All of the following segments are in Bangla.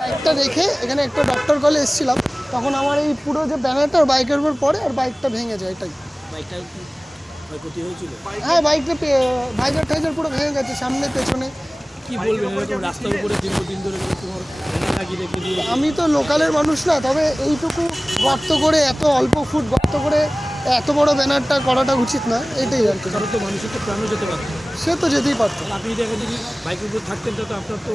বাইকটা রেখে এখানে একটা ডক্টর কলে এসেছিলাম। তখন আমার এই পুরো যে ব্যানারটা বাইকের উপর পড়ে আর বাইকটা ভেঙে যায় এটাই। বাইকটা কি হয়েছিল? হ্যাঁ বাইকটা ভাইজার টাইজার পুরো ভেঙে গেছে সামনে পেছনে। কি বলবেন রাস্তার উপরে দীর্ঘদিন ধরে আমি তো লোকালের মানুষ না তবে এইটুকু গর্ত করে এত অল্প ফুট গর্ত করে এত বড় ব্যানারটা করাটা উচিত না এটাই আর কি। কারণ তো মানুষের তো প্রাণও যেতে পারত সে তো যেতেই পারতো। আপনি যদি এখন যদি বাইকের উপর থাকতেন তো আপনার তো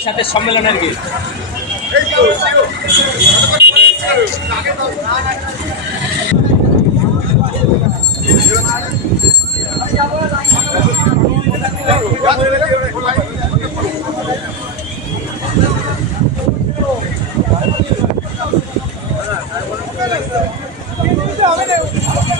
একসাথে সম্মেলনের গিয়ে হবে